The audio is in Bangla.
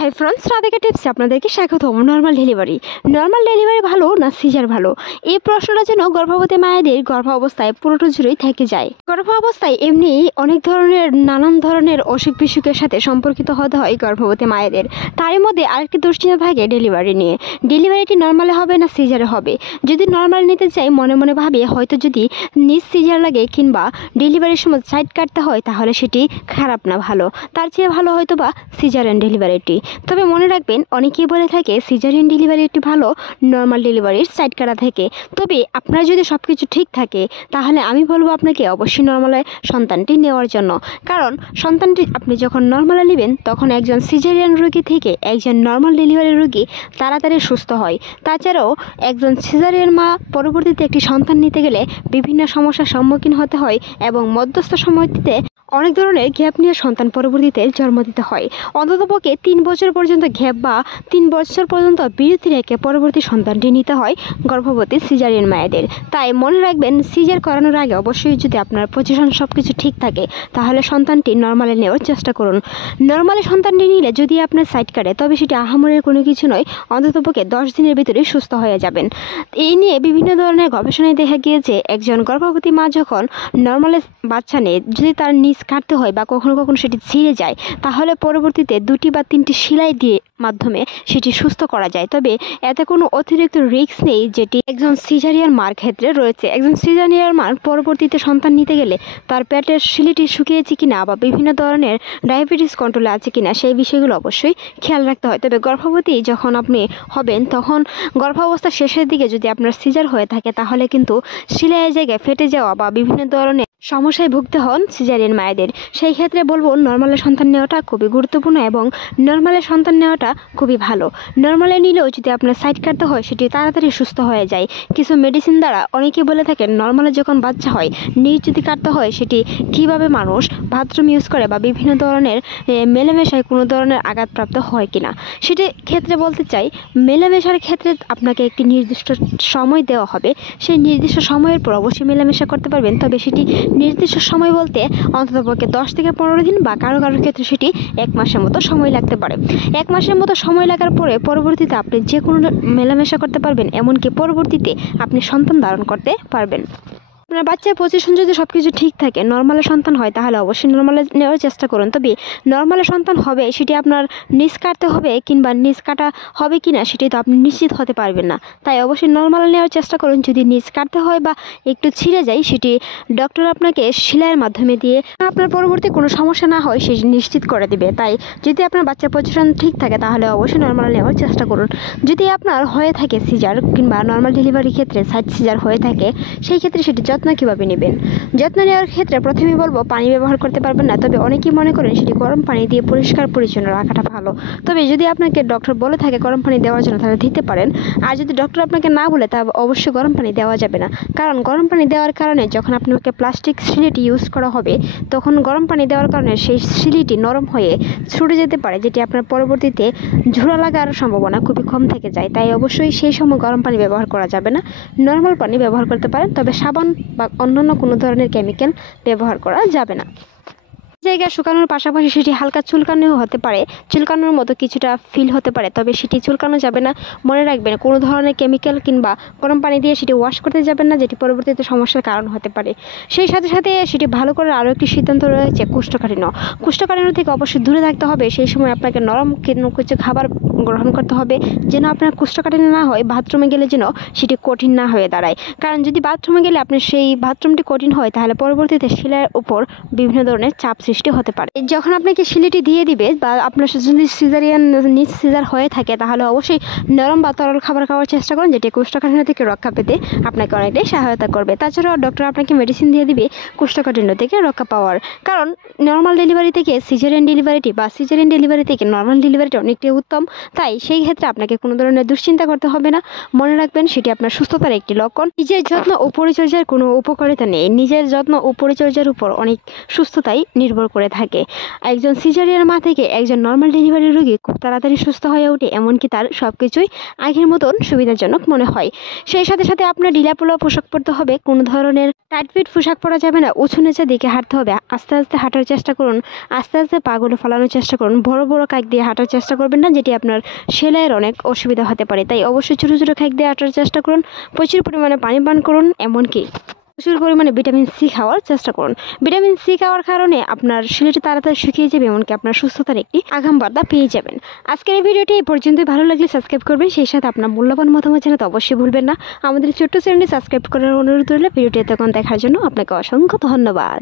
হাই ফ্রেন্ডস, রাধিকা টিপসে আপনাদেরকে স্বাগতম। নর্মাল ডেলিভারি ভালো না সিজার ভালো, এই প্রশ্নটা যেন গর্ভবতী মায়েদের গর্ভাবস্থায় পুরোটা জুড়েই থেকে যায়। গর্ভাবস্থায় এমনি নানান ধরনের অসুখ বিসুখের সাথে সম্পর্কিত হতে হয় গর্ভবতী মায়েদের। তারই মধ্যে আরেকটি দুশ্চিন্তা থাকে ডেলিভারি নিয়ে। ডেলিভারিটি নর্মালে হবে না সিজারে হবে। যদি নর্মাল নিতে চাই মনে মনে ভাবি হয়তো যদি নিজ সিজার লাগে কিংবা ডেলিভারির সময় সাইড কাটতে হয় তাহলে সেটি খারাপ না ভালো, তার চেয়ে ভালো হয়তো বা সিজারিয়ান ডেলিভারিটি। তবে মনে রাখবেন, অনেকেই বলে থাকে সিজারিয়ান ডেলিভারিটি ভালো নর্মাল ডেলিভারির সাইড কাটা থেকে। তবে আপনার যদি সব কিছু ঠিক থাকে তাহলে আমি বলবো আপনাকে অবশ্যই নর্মালে সন্তানটি নেওয়ার জন্য। কারণ সন্তানটি আপনি যখন নর্মালে নেবেন তখন একজন সিজারিয়ান রোগী থেকে একজন নর্মাল ডেলিভারি রোগী তাড়াতাড়ি সুস্থ হয়। তাছাড়াও একজন সিজারিয়ান মা পরবর্তীতে একটি সন্তান নিতে গেলে বিভিন্ন সমস্যার সম্মুখীন হতে হয় এবং মধ্যস্থ সময়টিতে অনেক ধরনের গ্যাপ নিয়ে সন্তান পরবর্তীতে জন্ম দিতে হয়। অন্ততপক্ষে 3 বছর পর্যন্ত গ্যাপ বা 3 বছর পর্যন্ত বিরতি রেখে পরবর্তী সন্তানটি নিতে হয় গর্ভবতী সিজারিয়ান মায়েদের। তাই মনে রাখবেন, সিজার করানোর আগে অবশ্যই যদি আপনার পজিশন সব কিছু ঠিক থাকে তাহলে সন্তানটি নর্মালে নেওয়ার চেষ্টা করুন। নর্মালি সন্তানটি নিলে যদি আপনার সাইড কাটে তবে সেটি আহামরির কোনো কিছু নয়, অন্ততপক্ষে 10 দিনের ভিতরেই সুস্থ হয়ে যাবেন। এই নিয়ে বিভিন্ন ধরনের গবেষণায় দেখা গিয়েছে একজন গর্ভবতী মা যখন নর্মালে বাচ্চা নেয় যদি তার নিজ কাটতে হয় বা কখনো কখনো সেটি ছিঁড়ে যায় তাহলে পরবর্তীতে 2টি বা 3টি সেলাই দিয়ে মাধ্যমে সেটি সুস্থ করা যায়। তবে এতে কোনো অতিরিক্ত রিস্ক নেই যেটি একজন সিজারিয়ান মার ক্ষেত্রে রয়েছে। একজন সিজারিয়ান মার পরবর্তীতে সন্তান নিতে গেলে তার পেটের শিলিটি শুকিয়েছে কিনা বা বিভিন্ন ধরনের ডায়াবেটিস কন্ট্রোলে আছে কিনা সেই বিষয়গুলো অবশ্যই খেয়াল রাখতে হয়। তবে গর্ভবতী যখন আপনি হবেন তখন গর্ভাবস্থার শেষের দিকে যদি আপনার সিজার হয়ে থাকে তাহলে কিন্তু সেলাইয়ের জায়গায় ফেটে যাওয়া বা বিভিন্ন ধরনের সমস্যায় ভুগতে হন সিজারিয়ান মায়েদের। সেই ক্ষেত্রে বলবো নর্মালে সন্তান নেওয়াটা খুবই গুরুত্বপূর্ণ এবং নর্মালে সন্তান নেওয়াটা খুবই ভালো। নর্মালে নিলেও যদি আপনার সাইড কাটতে হয় সেটি তাড়াতাড়ি সুস্থ হয়ে যায়। কিছু মেডিসিন দ্বারা অনেকেই বলে থাকেন নর্মালে যখন বাচ্চা হয় নিজ যদি কাটতে হয় সেটি কিভাবে মানুষ বাথরুম ইউজ করে বা বিভিন্ন ধরনের মেলামেশায় কোনো ধরনের আঘাতপ্রাপ্ত হয় কিনা। সেটি ক্ষেত্রে বলতে চাই, মেলামেশার ক্ষেত্রে আপনাকে একটি নির্দিষ্ট সময় দেওয়া হবে। সেই নির্দিষ্ট সময়ের পর অবশ্যই মেলামেশা করতে পারবেন। তবে সেটি নির্দিষ্ট সময় বলতে অন্ততপক্ষে 10 থেকে 15 দিন বা কারো ক্ষেত্রে সেটি 1 মাসের মতো সময় লাগতে পারে। 1 মাসের মতো সময় লাগার পরে পরবর্তীতে আপনি যে কোনো মেলামেশা করতে পারবেন, এমনকি পরবর্তীতে আপনি সন্তান ধারণ করতে পারবেন। আপনার বাচ্চার পজিশন যদি সব কিছু ঠিক থাকে নর্মালে সন্তান হয় তাহলে অবশ্যই নর্মালে নেওয়ার চেষ্টা করুন। তবে নর্মালে সন্তান হবে সেটি আপনার নিজ কাটতে হবে কিংবা নিজ কাটা হবে কিনা সেটি তো আপনি নিশ্চিত হতে পারবেন না। তাই অবশ্যই নর্মালে নেওয়ার চেষ্টা করুন। যদি নিজ কাটতে হয় বা একটু ছিঁড়ে যায় সেটি ডক্টর আপনাকে সেলাইয়ের মাধ্যমে দিয়ে আপনার পরবর্তী কোনো সমস্যা না হয় সেটি নিশ্চিত করে দেবে। তাই যদি আপনার বাচ্চার পজিশন ঠিক থাকে তাহলে অবশ্যই নর্মালে নেওয়ার চেষ্টা করুন। যদি আপনার হয়ে থাকে সিজার কিংবা নর্মাল ডেলিভারির ক্ষেত্রে সাইড সিজার হয়ে থাকে সেই ক্ষেত্রে সেটি যত্ন কীভাবে নেবেন। যত্ন নেওয়ার ক্ষেত্রে প্রথমেই বলবো পানি ব্যবহার করতে পারবেন না। তবে অনেকেই মনে করেন সেটি গরম পানি দিয়ে পরিষ্কার পরিচ্ছন্ন রাখাটা ভালো। তবে যদি আপনাকে ডক্টর বলে থাকে গরম পানি দেওয়ার জন্য তাহলে দিতে পারেন। আর যদি ডক্টর আপনাকে না বলে তা অবশ্যই গরম পানি দেওয়া যাবে না। কারণ গরম পানি দেওয়ার কারণে যখন আপনাকে প্লাস্টিক সিলিটি ইউজ করা হবে তখন গরম পানি দেওয়ার কারণে সেই সিলিটি নরম হয়ে ছুটে যেতে পারে, যেটি আপনার পরবর্তীতে ঝোড়া লাগার সম্ভাবনা খুবই কম থেকে যায়। তাই অবশ্যই সেই সময় গরম পানি ব্যবহার করা যাবে না, নর্মাল পানি ব্যবহার করতে পারেন। তবে সাবান বা অন্যান্য কোনো ধরনের কেমিক্যাল ব্যবহার করা যাবে না। জায়গায় শুকানোর পাশাপাশি সেটি হালকা চুলকানোও হতে পারে, চুলকানোর মতো কিছুটা ফিল হতে পারে। তবে সেটি চুলকানো যাবে না। মনে রাখবেন কোনো ধরনের কেমিক্যাল কিংবা গরম পানি দিয়ে সেটি ওয়াশ করতে যাবেন না, যেটি পরবর্তীতে সমস্যার কারণ হতে পারে। সেই সাথে সাথে সেটি ভালো করার আরও একটি সিদ্ধান্ত রয়েছে কোষ্ঠকাঠিন্য থেকে অবশ্যই দূরে থাকতে হবে। সেই সময় আপনাকে নরম কিছু খাবার গ্রহণ করতে হবে যেন আপনার কোষ্ঠকাঠিন্য না হয়। বাথরুমে গেলে যেন সেটি কঠিন না হয়ে দাঁড়ায়। কারণ যদি বাথরুমে গেলে আপনার সেই বাথরুমটি কঠিন হয় তাহলে পরবর্তীতে শিলার উপর বিভিন্ন ধরনের চাপ সৃষ্টি হতে পারে। যখন আপনাকে শিলিটি দিয়ে দিবে বা আপনার যদি সিজারিয়ান নিজ সিজার হয়ে থাকে তাহলে অবশ্যই নরম বা তরল খাবার খাওয়ার চেষ্টা করুন, যেটি কোষ্ঠকাঠিন্য থেকে রক্ষা পেতে আপনাকে অনেকটাই সহায়তা করবে। তাছাড়াও ডক্টর আপনাকে মেডিসিন দিয়ে দিবে কোষ্ঠকাঠিন্য থেকে রক্ষা পাওয়ার। কারণ নর্মাল ডেলিভারি থেকে সিজারিয়ান ডেলিভারিটি বা সিজারিয়ান ডেলিভারি থেকে নর্মাল ডেলিভারিটি অনেকটাই উত্তম। তাই সেই ক্ষেত্রে আপনাকে কোনো ধরনের দুশ্চিন্তা করতে হবে না। মনে রাখবেন সেটি আপনার সুস্থতার একটি লক্ষণ। নিজের যত্ন ও পরিচর্যার কোনো উপকারিতা নেই, নিজের যত্ন ও পরিচর্যার উপর অনেক সুস্থতাই নির্ভর নির্ভর করে থাকে। একজন সিজারিয়ান মা থেকে একজন নর্মাল ডেলিভারি রোগী খুব তাড়াতাড়ি সুস্থ হয়ে ওঠে, এমনকি তার সব কিছুই আগের মতন সুবিধাজনক মনে হয়। সেই সাথে সাথে আপনার ঢিলাপোলা পোশাক পরতে হবে, কোনো ধরনের টাইট ফিট পোশাক পরা যাবে না, উঁচু নিচে দিকে হাঁটতে হবে, আস্তে আস্তে হাঁটার চেষ্টা করুন, আস্তে আস্তে পাগুলো ফেলানোর চেষ্টা করুন, বড় বড় কাক দিয়ে হাঁটার চেষ্টা করবেন না, যেটি আপনার সেলাইয়ের অনেক অসুবিধা হতে পারে। তাই অবশ্যই ছোটো ছোটো কাক দিয়ে হাঁটার চেষ্টা করুন, প্রচুর পরিমাণে পানি পান করুন, এমনকি প্রচুর পরিমাণে ভিটামিন সি খাওয়ার চেষ্টা করুন। ভিটামিন সি খাওয়ার কারণে আপনার শরীরটা তাড়াতাড়ি শুকিয়ে যাবে, এমনকি আপনার সুস্থতার একটি আগাম বার্তা পেয়ে যাবেন। আজকের এই ভিডিওটি এই পর্যন্তই। ভালো লাগলে সাবস্ক্রাইব করবেন, সেই সাথে আপনার মূল্যবান মতামত জানাতে অবশ্যই ভুলবেন না। আমাদের ছোট্ট চ্যানেলটি সাবস্ক্রাইব করার অনুরোধ রইল। ভিডিওটি এতক্ষণ দেখার জন্য আপনাকে অসংখ্য ধন্যবাদ।